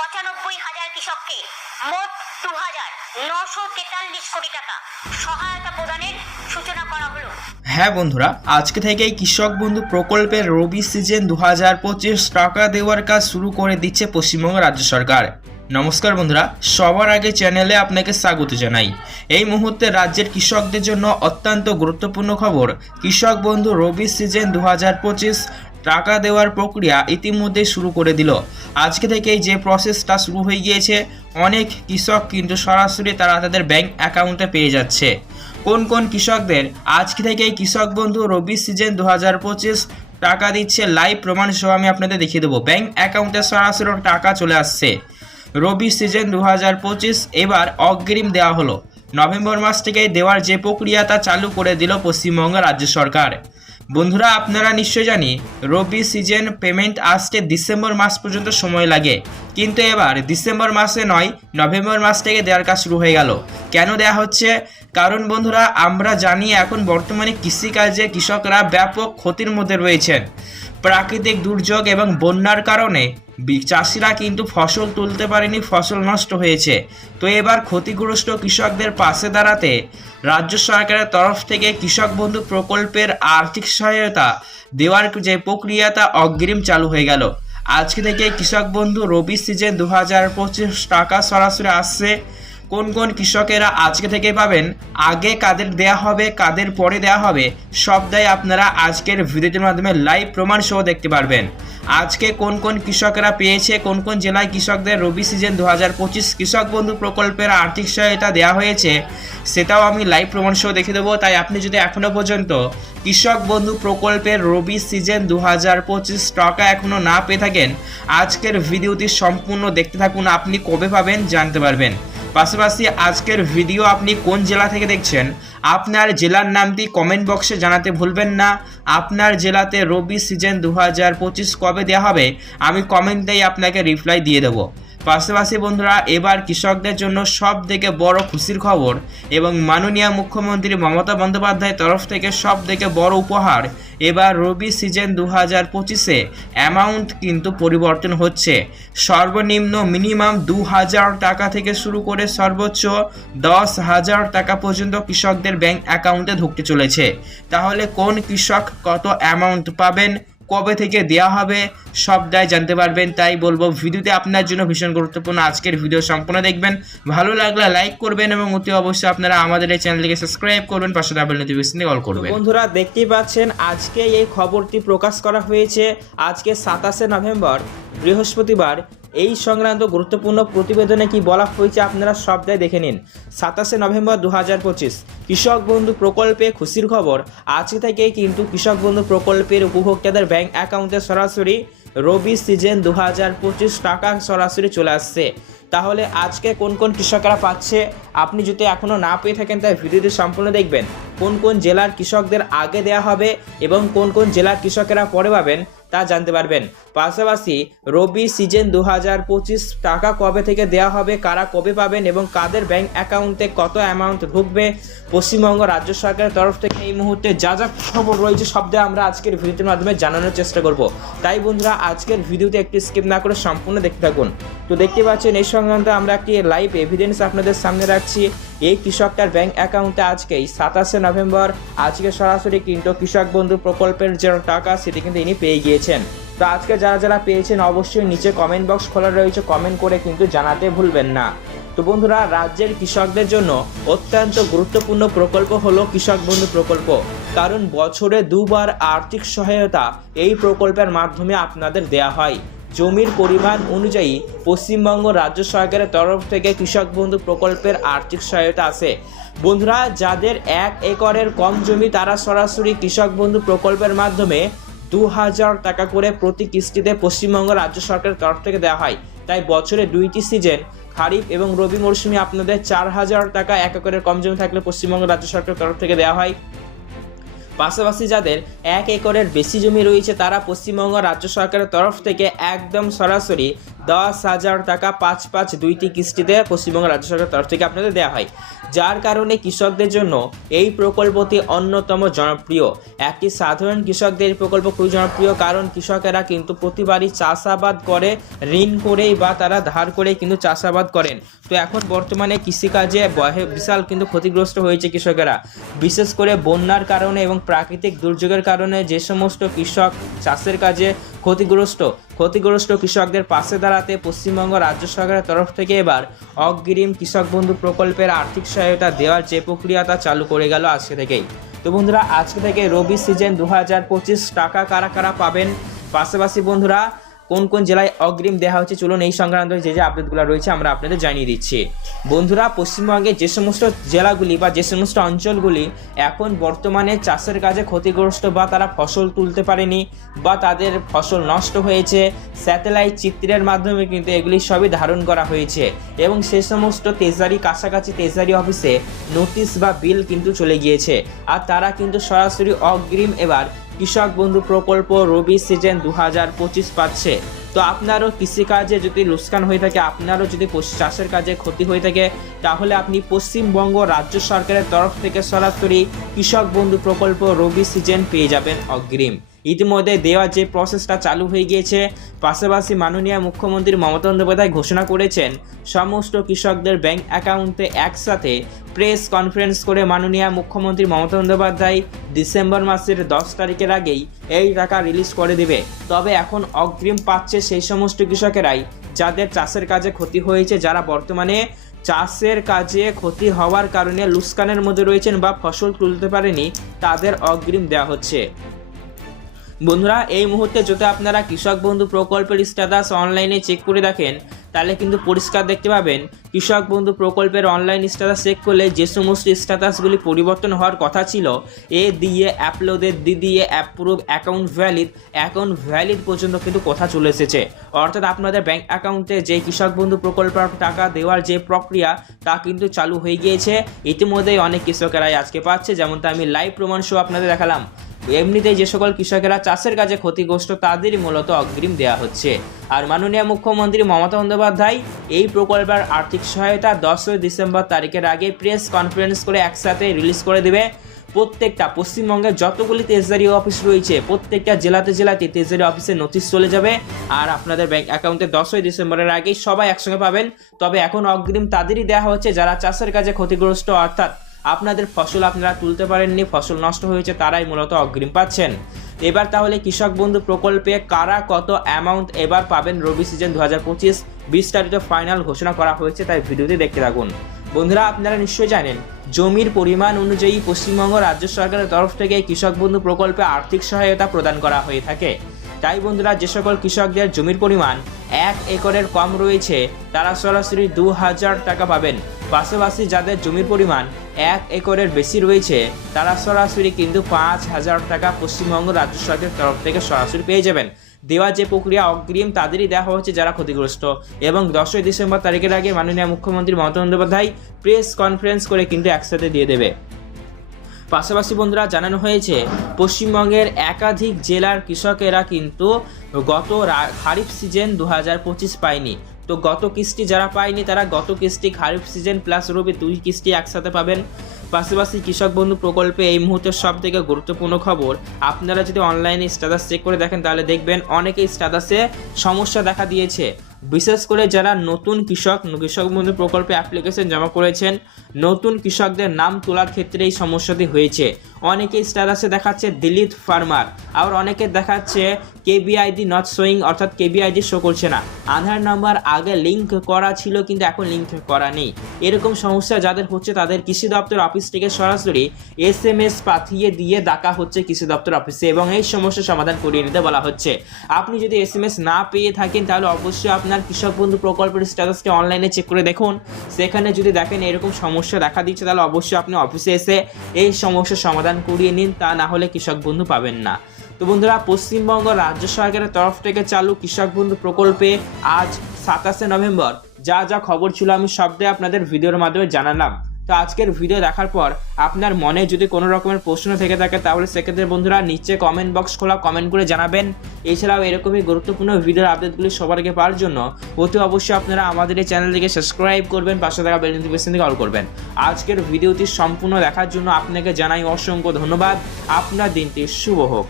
পঁচানব্বই হাজার কৃষককে মোট দু হাজার নশো তেতাল্লিশ কোটি টাকা সহায়তা প্রদানের সূচনা করা হলো। হ্যাঁ বন্ধুরা, আজকে থেকেই কৃষক বন্ধু প্রকল্পের রবি সিজন দু হাজার পঁচিশ টাকা দেওয়ার কাজ শুরু করে দিচ্ছে পশ্চিমবঙ্গ রাজ্য সরকার। নমস্কার বন্ধুরা, সবার আগে চ্যানেলে আপনাকে স্বাগত জানাই। এই মুহূর্তে রাজ্যের কৃষকদের জন্য অত্যন্ত গুরুত্বপূর্ণ খবর, কৃষক বন্ধু রবি সিজন দু হাজার পঁচিশ টাকা দেওয়ার প্রক্রিয়া ইতিমধ্যে শুরু করে দিল। আজকে থেকেই যে প্রসেসটা শুরু হয়ে গিয়েছে, অনেক কৃষক কিন্তু সরাসরি তারা তাদের ব্যাংক অ্যাকাউন্টে পেয়ে যাচ্ছে। কোন কোন কৃষকদের? আজকে থেকেই কৃষক বন্ধু রবি সিজন দু হাজার পঁচিশ টাকা দিচ্ছে লাইভ প্রমাণ সহ আমি আপনাদের দেখিয়ে দেবো। ব্যাংক অ্যাকাউন্টে সরাসরি টাকা চলে আসছে। রবি সিজন দু হাজার পঁচিশ এবার অগ্রিম দেওয়া হলো। নভেম্বর মাস থেকে দেওয়ার যে প্রক্রিয়া তা চালু করে দিল পশ্চিমবঙ্গ রাজ্য সরকার। বন্ধুরা, আপনারা নিশ্চয় জানি, রবি সিজন পেমেন্ট আসতে ডিসেম্বর মাস পর্যন্ত সময় লাগে। কিন্তু এবার ডিসেম্বর মাসে নয় নভেম্বর মাস থেকে দেওয়ার কাজ শুরু হয়ে গেল। কেন দেয়া হচ্ছে? কারণ বন্ধুরা, আমরা জানি এখন বর্তমানে কৃষিকাজে কৃষকরা ব্যাপক ক্ষতির মধ্যে রয়েছেন। প্রাকৃতিক দুর্যোগ এবং বন্যার কারণে চাষিরা কিন্তু ফসল তুলতে পারেনি, ফসল নষ্ট হয়েছে। তো এবার ক্ষতিগ্রস্ত কৃষকদের পাশে দাঁড়াতে রাজ্য সরকারের তরফ থেকে কৃষক বন্ধু প্রকল্পের আর্থিক সহায়তা দেওয়ার যে প্রক্রিয়া তা অগ্রিম চালু হয়ে গেল। আজকে থেকে কৃষক বন্ধু রবি সিজন দু হাজার পঁচিশ টাকা সরাসরি আসছে। কোন কোন কৃষকেরা আজকে থেকে পাবেন? আগে কাদের দেয়া হবে, কাদের পরে দেয়া হবে? সবটাই আপনারা আজকের ভিডিওটির মাধ্যমে লাইভ প্রমাণ সহ দেখতে পারবেন। আজকে কোন কোন কৃষকেরা পেয়েছে, কোন কোন জেলায় কৃষকদের রবি সিজন দু হাজার পঁচিশ কৃষক বন্ধু প্রকল্পের আর্থিক সহায়তা দেওয়া হয়েছে, সেটাও আমি লাইভ প্রমাণ সহ দেখে দেবো। তাই আপনি যদি এখনও পর্যন্ত কৃষক বন্ধু প্রকল্পের রবি সিজন দু হাজার পঁচিশ টাকা এখনও না পেয়ে থাকেন, আজকের ভিডিওটি সম্পূর্ণ দেখতে থাকুন। আপনি কবে পাবেন জানতে পারবেন। পাশাপাশি আজকের ভিডিও আপনি কোন জেলা থেকে দেখছেন, আপনার জেলার নামটি কমেন্ট বক্সে জানাতে ভুলবেন না। আপনার জেলাতে রবি সিজন দু হাজার পঁচিশ কবে দেওয়া হবে, আমি কমেন্টেই আপনাকে রিপ্লাই দিয়ে দেবো। পাশাপাশি বন্ধুরা, এবার কৃষকদের জন্য সব থেকে বড় খুশির খবর এবং মাননীয় মুখ্যমন্ত্রী মমতা বন্দ্যোপাধ্যায়ের তরফ থেকে সব থেকে বড় উপহার, এবার রবি সিজন দু হাজার পঁচিশে অ্যামাউন্ট কিন্তু পরিবর্তন হচ্ছে। সর্বনিম্ন মিনিমাম দু হাজার টাকা থেকে শুরু করে সর্বোচ্চ দশ হাজার টাকা পর্যন্ত কৃষকদের ব্যাংক অ্যাকাউন্টে ঢুকতে চলেছে। তাহলে কোন কৃষক কত অ্যামাউন্ট পাবেন? কবে থেকে দেওয়া হবে, সবটাই জানতে পারবেন। তাই বলব ভিডিওতে আপনার জন্য ভীষণ গুরুত্বপূর্ণ। আজকের ভিডিও সম্পূর্ণ দেখবেন। ভালো লাগলে লাইক করবেন এবং অতি অবশ্যই আপনারা আমাদের এই চ্যানেলটিকে সাবস্ক্রাইব করবেন, পাশে ডাবল নোটিফিকেশনে কল করবেন। বন্ধুরা, দেখতেই পাচ্ছেন, আজকে এই খবরটি প্রকাশ করা হয়েছে। আজকে সাতাশে নভেম্বর, বৃহস্পতিবার। এই সংক্রান্ত গুরুত্বপূর্ণ প্রতিবেদনে কি বলা হয়েছে আপনারা সবটাই দেখে নিন। সাতাশে নভেম্বর দু হাজার পঁচিশ, কৃষক বন্ধু প্রকল্পে খুশির খবর। আজকে থেকে কিন্তু কৃষক বন্ধু প্রকল্পের উপভোক্তাদের ব্যাংক অ্যাকাউন্টে সরাসরি রবি সিজন দু হাজার পঁচিশ টাকা সরাসরি চলে আসছে। তাহলে আজকে কোন কোন কৃষকরা পাচ্ছে? আপনি যদি এখনও না পেয়ে থাকেন তাই ভিডিওটি সম্পূর্ণ দেখবেন। কোন কোন জেলার কৃষকদের আগে দেয়া হবে এবং কোন কোন জেলার কৃষকেরা পরে পাবেন? তা জানতে পারবেন। পাশাপাশি রবি সিজন দু হাজার পঁচিশ টাকা কবে থেকে দেওয়া হবে, কারা কবে পাবেন এবং কাদের ব্যাংক অ্যাকাউন্টে কত অ্যামাউন্ট ঢুকবে, পশ্চিমবঙ্গ রাজ্য সরকারের তরফ থেকে এই মুহূর্তে যা যা খবর রয়েছে সবটা আমরা আজকের ভিডিওটির মাধ্যমে জানানোর চেষ্টা করব। তাই বন্ধুরা, আজকের ভিডিওতে একটি স্কিপ না করে সম্পূর্ণ দেখতে থাকুন। তো দেখতে পাচ্ছেন এই সংক্রান্ত আমরা একটি লাইভ এভিডেন্স আপনাদের সামনে রাখছি। এই কৃষকটার ব্যাংক অ্যাকাউন্টে আজকেই সাতাশে নভেম্বর, আজকে সরাসরি কিন্তু কৃষক বন্ধু প্রকল্পের যে টাকা, সেটি কিন্তু ইনি পেয়ে গিয়েছেন। তো আজকে যারা যারা পেয়েছেন অবশ্যই নিচে কমেন্ট বক্স খোলা রয়েছে কমেন্ট করে কিন্তু জানাতে ভুলবেন না। তো বন্ধুরা, রাজ্যের কৃষকদের জন্য অত্যন্ত গুরুত্বপূর্ণ প্রকল্প হলো কৃষক বন্ধু প্রকল্প। কারণ বছরে দুবার আর্থিক সহায়তা এই প্রকল্পের মাধ্যমে আপনাদের দেয়া হয়। জমির পরিমাণ অনুযায়ী পশ্চিমবঙ্গ রাজ্য সরকারের তরফ থেকে কৃষক বন্ধু প্রকল্পের আর্থিক সহায়তা আছে। বন্ধুরা, যাদের এক একরের কম জমি তারা সরাসরি কৃষক বন্ধু প্রকল্পের মাধ্যমে দু হাজার টাকা করে প্রতি কিস্তিতে পশ্চিমবঙ্গ রাজ্য সরকারের তরফ থেকে দেওয়া হয়। তাই বছরে দুইটি সিজন, খারিফ এবং রবি মরশুমে আপনাদের চার হাজার টাকা এক একরের কম জমি থাকলে পশ্চিমবঙ্গ রাজ্য সরকারের তরফ থেকে দেওয়া হয়। পাশাপাশি যাদের এক একরের বেশি জমি রয়েছে, তারা পশ্চিমবঙ্গ রাজ্য সরকারের তরফ থেকে একদম সরাসরি দশ হাজার টাকা পাঁচ পাঁচ দুইটি কিস্তিতে পশ্চিমবঙ্গ রাজ্য সরকারের তরফ থেকে আপনাদের দেওয়া হয়। যার কারণে কৃষকদের জন্য এই প্রকল্পটি অন্যতম জনপ্রিয়। একটি সাধারণ কৃষকদের প্রকল্প খুবই জনপ্রিয় কারণ কৃষকেরা কিন্তু প্রতিবারই চাষাবাদ করে, ঋণ করেই বা তারা ধার করেই কিন্তু চাষাবাদ করেন। তো এখন বর্তমানে কৃষিকাজে বিশাল কিন্তু ক্ষতিগ্রস্ত হয়েছে কৃষকেরা। বিশেষ করে বন্যার কারণে এবং প্রাকৃতিক দুর্যোগের কারণে যে সমস্ত কৃষক চাষের কাজে ক্ষতিগ্রস্ত ক্ষতিগ্রস্ত কৃষকদের পাশে দাঁড়াতে পশ্চিমবঙ্গ রাজ্য সরকারের তরফ থেকে এবার অগ্রিম কৃষক বন্ধু প্রকল্পের আর্থিক সহায়তা দেওয়ার যে প্রক্রিয়াটা চালু করে গেল আজকে থেকেই। তো বন্ধুরা, আজকে থেকে রবি সিজন দু টাকা কারা কারা পাবেন? পাশাপাশি বন্ধুরা কোন কোন জেলায় অগ্রিম দেওয়া হচ্ছে? চলুন এই সংক্রান্ত যে যে আপডেটগুলো রয়েছে আমরা আপনাদের জানিয়ে দিচ্ছি। বন্ধুরা পশ্চিমবঙ্গে যে সমস্ত জেলাগুলি বা যে সমস্ত অঞ্চলগুলি এখন বর্তমানে চাষের কাজে ক্ষতিগ্রস্ত বা তারা ফসল তুলতে পারেনি বা তাদের ফসল নষ্ট হয়েছে স্যাটেলাইট চিত্রের মাধ্যমে কিন্তু এগুলি সবই ধারণ করা হয়েছে এবং সে সমস্ত তেজারি কাছাকাছি তেজারি অফিসে নোটিশ বা বিল কিন্তু চলে গিয়েছে। আর তারা কিন্তু সরাসরি অগ্রিম এবার কৃষক বন্ধু প্রকল্প রবি সিজন দু হাজার পঁচিশ পাচ্ছে। তো আপনারও কৃষিকাজে যদি লোকসান হয়ে থাকে, আপনারও যদি চাষের কাজে ক্ষতি হয়ে থাকে, তাহলে আপনি পশ্চিমবঙ্গ রাজ্য সরকারের তরফ থেকে সরাসরি কৃষক বন্ধু প্রকল্প রবি সিজন পেয়ে যাবেন অগ্রিম। ইতিমধ্যে দেওয়ার যে প্রসেসটা চালু হয়ে গিয়েছে, পাশাপাশি মাননীয় মুখ্যমন্ত্রী মমতা বন্দ্যোপাধ্যায় ঘোষণা করেছেন, সমস্ত কৃষকদের ব্যাংক অ্যাকাউন্টে একসাথে প্রেস কনফারেন্স করে মাননীয় মুখ্যমন্ত্রী মমতা বন্দ্যোপাধ্যায় ডিসেম্বর মাসের দশ তারিখের আগেই এই টাকা রিলিজ করে দেবে। তবে এখন অগ্রিম পাচ্ছে সেই সমস্ত কৃষকেরাই যাদের চাষের কাজে ক্ষতি হয়েছে, যারা বর্তমানে চাষের কাজে ক্ষতি হওয়ার কারণে লুস্কানের মধ্যে রয়েছেন বা ফসল তুলতে পারেনি, তাদের অগ্রিম দেওয়া হচ্ছে। বন্ধুরা, এই মুহূর্তে যদি আপনারা কৃষক বন্ধু প্রকল্পের স্ট্যাটাস অনলাইনে চেক করে দেখেন, তাহলে কিন্তু পরিষ্কার দেখতে পাবেন, কৃষক বন্ধু প্রকল্পের অনলাইন স্ট্যাটাস চেক করলে যে সমস্ত স্ট্যাটাসগুলি পরিবর্তন হওয়ার কথা ছিল, এ দিয়ে অ্যাপলোডেড দি দিয়ে approve account valid account valid পর্যন্ত কিন্তু কথা চলে এসেছে। অর্থাৎ আপনাদের ব্যাংক অ্যাকাউন্টে যে কৃষক বন্ধু প্রকল্পের টাকা দেওয়ার যে প্রক্রিয়া, তা কিন্তু চালু হয়ে গিয়েছে। ইতিমধ্যেই অনেক কৃষকেরাই আজকে পাচ্ছে, যেমনটা আমি লাইভ প্রমাণ শো আপনাদের দেখালাম। এমনিতেই যে সকল কৃষকেরা চাষের কাজে ক্ষতিগ্রস্ত, তাদেরই মূলত অগ্রিম দেওয়া হচ্ছে। আর মাননীয় মুখ্যমন্ত্রী মমতা বন্দ্যোপাধ্যায় এই প্রকল্পের আর্থিক সহায়তা দশই ডিসেম্বর তারিখের আগে প্রেস কনফারেন্স করে একসাথে রিলিজ করে দেবে। প্রত্যেকটা পশ্চিমবঙ্গের যতগুলি তেজদারি অফিস রয়েছে, প্রত্যেকটা জেলাতে জেলাতে তেজদারি অফিসে নোটিশ চলে যাবে। আর আপনাদের ব্যাংক অ্যাকাউন্টে দশই ডিসেম্বরের আগেই সবাই একসঙ্গে পাবেন। তবে এখন অগ্রিম তাদেরই দেওয়া হচ্ছে, যারা চাষের কাজে ক্ষতিগ্রস্ত, অর্থাৎ আপনাদের ফসল আপনারা তুলতে পারেননি, ফসল নষ্ট হয়েছে, তারাই মূলত অগ্রিম পাচ্ছেন। এবার তাহলে কৃষক বন্ধু প্রকল্পে কারা কত অ্যামাউন্ট এবার পাবেন? রবি সিজন দু হাজার পঁচিশ বিস্তারিত ফাইনাল ঘোষণা করা হয়েছে, তাই ভিডিওতে দেখতে থাকুন। বন্ধুরা, আপনারা নিশ্চয়ই জানেন, জমির পরিমাণ অনুযায়ী পশ্চিমবঙ্গ রাজ্য সরকারের তরফ থেকে কৃষক বন্ধু প্রকল্পে আর্থিক সহায়তা প্রদান করা হয়ে থাকে। তাই বন্ধুরা, যে সকল কৃষকদের জমির পরিমাণ এক একরের কম রয়েছে, তারা সরাসরি দু হাজার টাকা পাবেন। পাশাপাশি যাদের জমির পরিমাণ এক একরের বেশি রয়েছে, তারা সরাসরি কিন্তু পাঁচ হাজার টাকা পশ্চিমবঙ্গ রাজ্য সরকারের তরফ থেকে সরাসরি পেয়ে যাবেন। দেওয়া যে প্রক্রিয়া অগ্রিম, তাদেরই দেওয়া হচ্ছে যারা ক্ষতিগ্রস্ত। এবং দশই ডিসেম্বর তারিখের আগে মাননীয় মুখ্যমন্ত্রী মমতা বন্দ্যোপাধ্যায় প্রেস কনফারেন্স করে কিন্তু একসাথে দিয়ে দেবে। পাশাপাশি বন্ধুরা, জানানো হয়েছে, পশ্চিমবঙ্গের একাধিক জেলার কৃষকেরা কিন্তু গত খারিফ সিজন দু হাজার পঁচিশ পায়নি। তো গত কিস্তি যারা পায়নি, তারা গত কিস্তি খারিফ সিজন প্লাস রবি দুই কিস্তি একসাথে পাবেন। পাশাপাশি কৃষক বন্ধু প্রকল্পে এই মুহূর্তের সব থেকে গুরুত্বপূর্ণ খবর, আপনারা যদি অনলাইনে স্ট্যাটাস চেক করে দেখেন, তাহলে দেখবেন অনেকেই স্ট্যাটাসে সমস্যা দেখা দিয়েছে। বিশেষ করে যারা নতুন কৃষক কৃষক বন্ধু প্রকল্পে অ্যাপ্লিকেশন জমা করেছেন, নতুন কৃষকদের নাম তোলার ক্ষেত্রে এই সমস্যাটি হয়েছে। অনেকেই স্ট্যাটাসে দেখাচ্ছে দিলীপ ফার্মার। আবার অনেকে দেখাচ্ছে কেবিআইডি নট শোয়িং অর্থাৎ কেবিআইডি শো করছে না। আধার নাম্বার আগে লিঙ্ক করা ছিল, কিন্তু এখন লিঙ্ক করা নেই। এরকম সমস্যা যাদের হচ্ছে, তাদের কৃষি দপ্তর অফিস থেকে সরাসরি এস এম এস পাঠিয়ে দিয়ে ডাকা হচ্ছে কৃষি দপ্তর অফিসে এবং এই সমস্যার সমাধান করিয়ে নিতে বলা হচ্ছে। আপনি যদি এস এম এস না পেয়ে থাকেন, তাহলে অবশ্যই আপনার কৃষক বন্ধু প্রকল্পের স্ট্যাটাসটি অনলাইনে চেক করে দেখুন। সেখানে যদি দেখেন এরকম সমস্যা দেখা দিচ্ছে, তাহলে অবশ্যই আপনি অফিসে এসে এই সমস্যার সমাধান করিয়ে নিন, তা না হলে কৃষক বন্ধু পাবেন না। তো বন্ধুরা, পশ্চিমবঙ্গ রাজ্য সরকারের তরফ থেকে চালু কৃষক বন্ধু প্রকল্পে আজ সাতাশে নভেম্বর। যা যা খবর ছিল, আমি সবটাই আপনাদের ভিডিওর মাধ্যমে জানালাম। তো আজকের ভিডিও দেখার পর আপনার মনে যদি কোনো রকমের প্রশ্ন থেকে থাকে, তাহলে সেক্ষেত্রে বন্ধুরা নিচে কমেন্ট বক্স খোলা কমেন্ট করে জানাবেন। এছাড়াও এরকমই গুরুত্বপূর্ণ ভিডিওর আপডেটগুলি সবার আগে পাওয়ার জন্য অতি অবশ্যই আপনারা আমাদের এই চ্যানেলটিকে সাবস্ক্রাইব করবেন, পাশে থাকা বেল নোটিফিকেশন থেকে অল করবেন। আজকের ভিডিওটি সম্পূর্ণ দেখার জন্য আপনাকে জানাই অসংখ্য ধন্যবাদ। আপনার দিনটি শুভ হোক।